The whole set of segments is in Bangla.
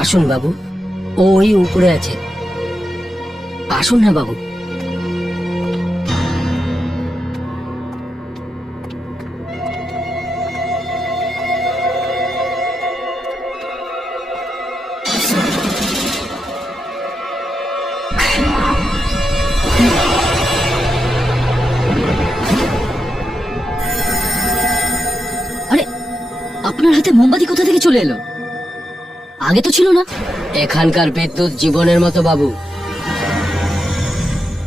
আসুন বাবু, ও ওই উপরে আছে। আসুন না বাবু। আরে, আপনার হাতে মোমবাতি কোথা থেকে চলে এলো? আগে তো ছিল না। এখানকার বিদ্যুৎ জীবনের মতো বাবু,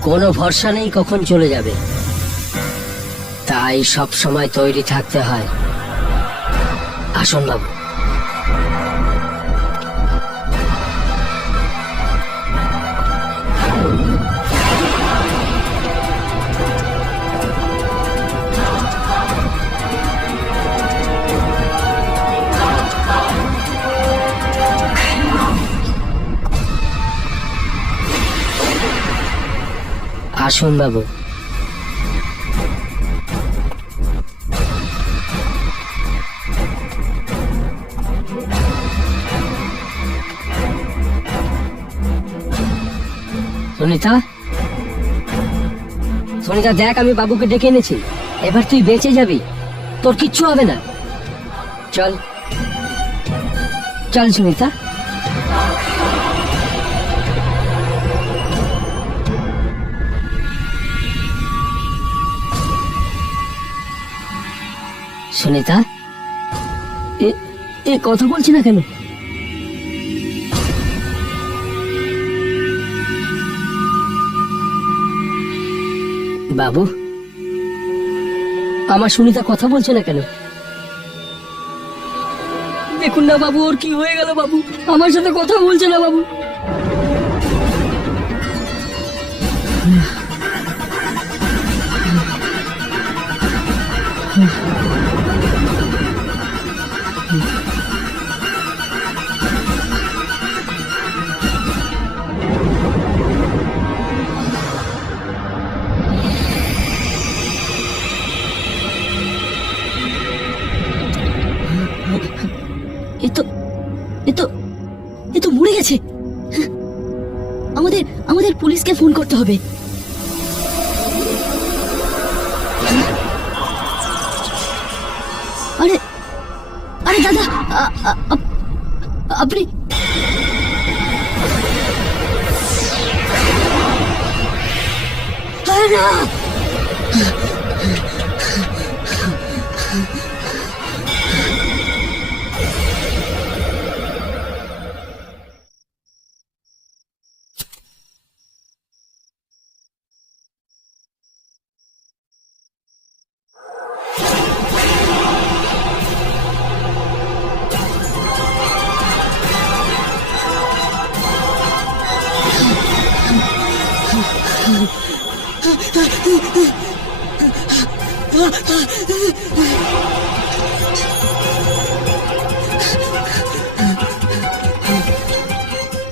কোনো ভরসা নেই কখন চলে যাবে, তাই সব সময় তৈরি থাকতে হয়। আসুন বাবু। আসুন বাবু। সুনিতা, সুনিতা দেখ, আমি বাবুকে ডেকে এনেছি। এবার তুই বেঁচে যাবি, তোর কিচ্ছু হবে না। চল চল সুনিতা। সুনিতা, এ কথা বলছি না কেন? বাবু, আমার সুনিতা কথা বলছে না কেন? দেখুন না বাবু, ওর কি হয়ে গেল বাবু, আমার সাথে কথা বলছে না বাবু। এ তো এ তো এ তো মরে গেছে। আমাদের আমাদের পুলিশকে ফোন করতে হবে। আরে আরে দাদা, আপনি না।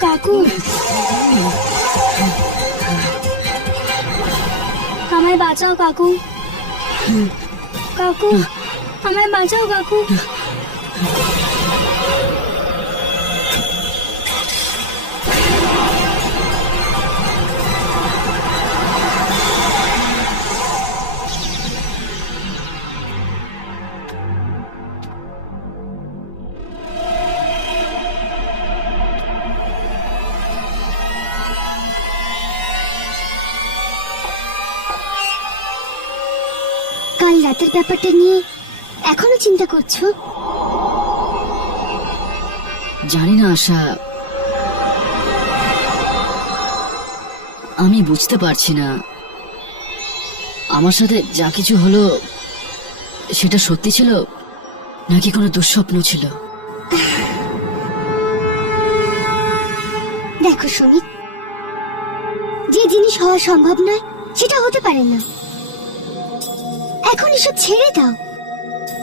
কাকু, আমায় বাঁচাও কাকু। কাকু, আমায় বাঁচাও কাকু। কাল রাতের ব্যাপারটা নিয়ে এখনো চিন্তা করছো? জানি না আশা, আমি বুঝতে পারছি না আমার সাথে যা কিছু হলো সেটা সত্যি ছিল নাকি কোনো দুঃস্বপ্ন ছিল। দেখো সুমিত, যে জিনিস হওয়া সম্ভব নয় সেটা হতে পারে না। এখন এসব ছেড়ে দাও।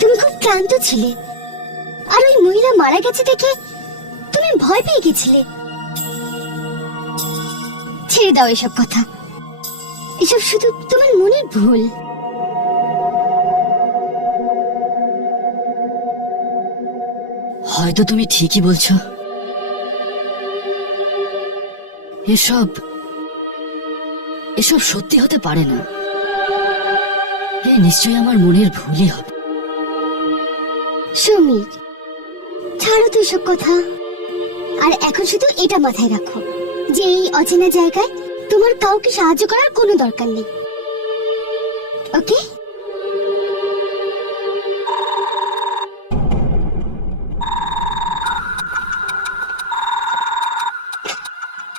তুমি খুব ক্লান্ত ছিলে, আর ওই মহিলা মারা গেছে দেখে তুমি ভয় পেয়ে গেছিলে। ছেড়ে দাও এসব কথা, এসব শুধু তোমার মনের ভুল। হয়তো তুমি ঠিকই বলছো, এসব এসব সত্যি হতে পারে না। এ নিশ্চয়ই আমার মনের ভুলই হবে। সমীর, ছাড়ো তো এসব কথা। আর এখন শুধু এটা মাথায় রাখো যে এই অচেনা জায়গায় তোমার কাউকে সাহায্য করার কোনো দরকার নেই। ওকে?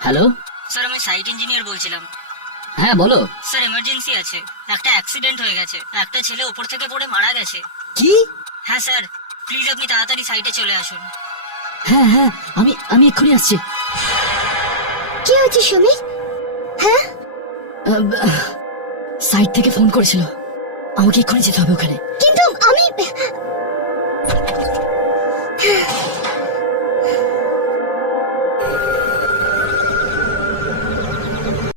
হ্যালো, স্যার আমি সাইট ইঞ্জিনিয়ার বলছিলাম। হ্যাঁ বলো। স্যার এমার্জেন্সি আছে, একটা অ্যাক্সিডেন্ট হয়ে গেছে, একটা ছেলে উপর থেকে পড়ে মারা গেছে। কি? হ্যাঁ স্যার, প্লিজ আপনি তাড়াতাড়ি সাইটে চলে আসুন। হ্যাঁ হ্যাঁ, আমি এক্ষুনি আসছি। কি হয়েছে সমীর? হ্যাঁ, সাইট থেকে ফোন করেছিল, আমাকে এক্ষুনি যেতে হবে ওখানে। কিন্তু আমি